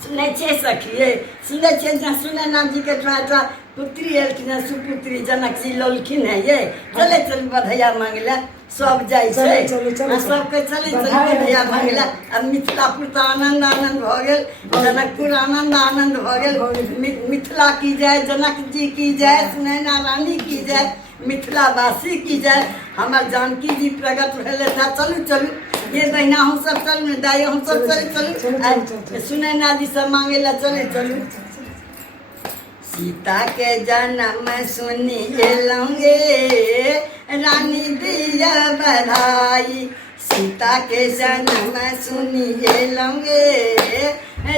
सुनै छियै सखिए, सुनै छियै जे सुनै नाम जी के ठाठा पुत्री एलखिन है, सुपुत्री जनक जी लौलखिन है ये। चले चल बधैया मांगला सब जाय छै, सबके चले चल बधैया मांगला। अब मिथिलापुर तो आनंद आनंद भ गेल, जनकपुर आनंद आनंद भ गेल। मिथिला की जय, जनक जी की जय, सुनैना रानी की जय, मिथिला वासी की जय, हमार जानकी जी प्रकट भेले था। चलू चलू ये बहना हम सब चलू, दाई हम सब चले चलू, सुनैना जी सब मांगेला चले चलू। सीता के जन्म सुनी एलंगे, रानी दिया बधाई। सीता के जन्म सुनी एलंगे,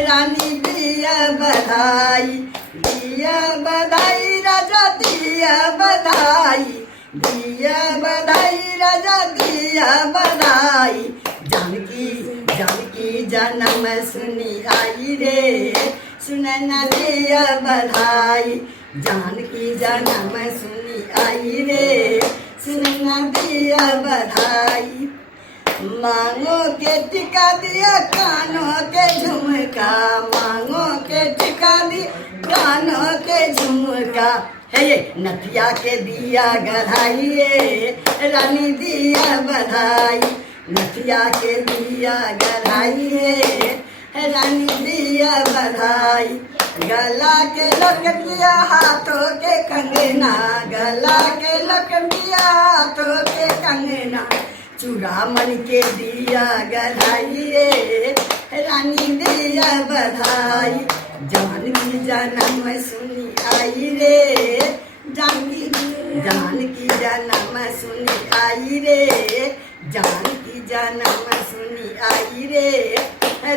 रानी दिया बधाई। दिया बधाई राजा दिया बधाई, दिया बधाई राजा दिया बधाई। जानकी जानकी जन्म सुनी आई रे, सुनैना दिया बधाई। जानकी जन्म सुनी आई रे, सुनैना दिया बधाई। मांगो के टिका दिया कानों के झुमका, मांगो के टिका दिया कानों के झुमका। है ये नथिया के दिया गढ़ाइए, रानी दिया बधाई। नथिया के दिया गढ़ाइए, रानी दिया बधाई। गला के लकड़िया हाथों के कंगना, गला के लकड़िया हाथों के कंगना। चूड़ामण के दिया गढ़ाइए, रानी दिया बधाई। जानकी जन्म सुनी आई रे, जानकी जानकी जन्म सुनी आई रे, जानकी जन्म सुनी आई रे।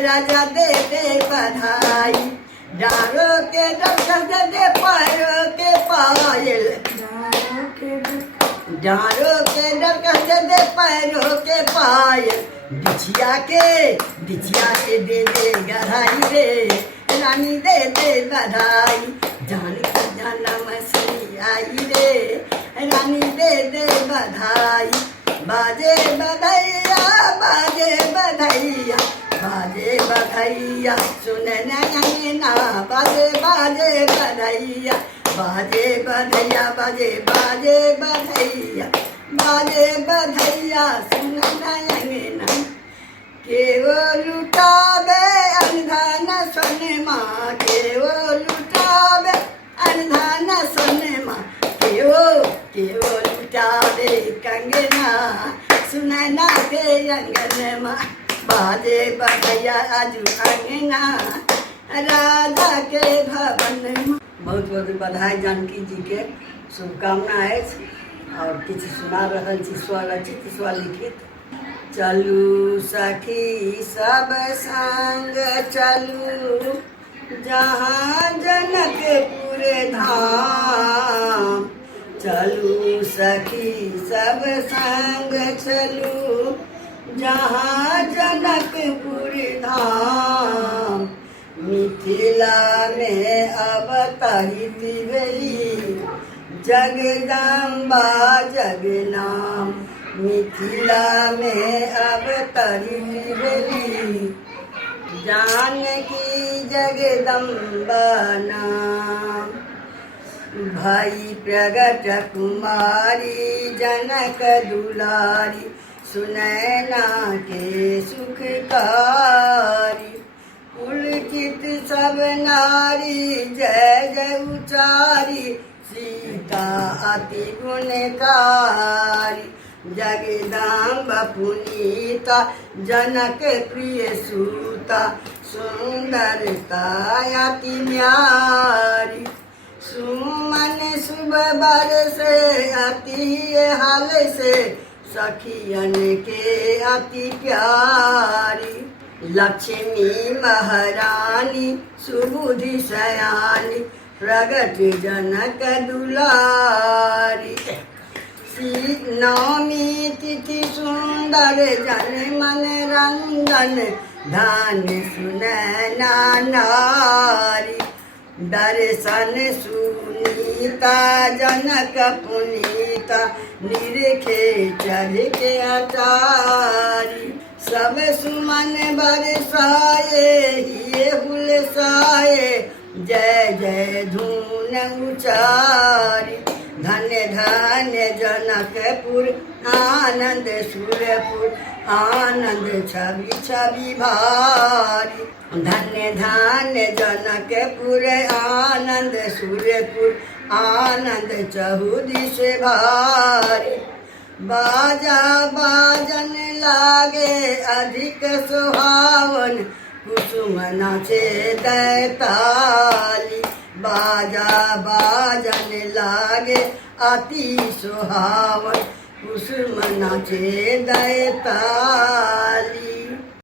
राजा दे दे बधाई, डारो के डर दे पायो के पायल, डारो के डर दे पैरों के पायल। बिछिया के दे दे गढ़ाई रे, रानी दे दे बधाई। जानकी जन्म सुनी आई रे, रानी दे दे बधाई। बाजे बधैया बाजे बधैया, बाजे बधैया सुनैना अंगना, बाजे बाजे बधैया, बाजे बधैया बाजे बाजे बधैया, बाजे बधैया सुनैना अंगना। के वो लुटावे अनधन सोनमा, के वो लुटावे अनधन सोनमा। के वो लुटावे कंगना, सुनैना के अंगनमा। बाजे बधैया आजू अंगना, राजा के भवन। बहुत बहुत बधाई जानकी जी के शुभकामना है। और किछु सुना रहल छी स्वरचित स्वलिखित। चलू सखी सब संग चलू, जहाँ जनकपुर धाम। चलू सखी सब संग चलू, जहाँ जनकपुर धाम। मिथिला में अवतरित भई, जगदम्बा जगनाम। मिथिला में अवतरित भई, जानकी जगदम्बा नाम। भई प्रगट कुमारी जनक दुलारी, सुनैना के सुखकारी। पुलकित सब नारी जय जय उचारी, सीता अति गुणकारी। जगदम्बा पुनीता जनक प्रिय सूता, सुंदरता अति न्यारी। सुमन शुभ बर से अति हाल से, सखियन के अति प्यारी। लक्ष्मी महारानी सुबुद्धि सयानी, प्रगट जनक दुलारी। नवमी तिथि सुंदर जन मन रंजन, धान सुनैना नारी। दर्शन सुनीता जनक पुनीता, निरखे चढ़ के अटारी। सब सुमन बरसाए हिये हुल उचारी। धन्य धन्य जनकपुर आनंद सुरपुर आनंद छवि छवि भारी। धन्य धन्य जनकपुर आनंद सुरपुर आनंद चहुदिश भारी। बाजा बाजन लागे अधिक सुहावन कुसुम नाचे दैताली। बाजा बाजन लागे अति सुहावन कुसुम नाचे दैताली।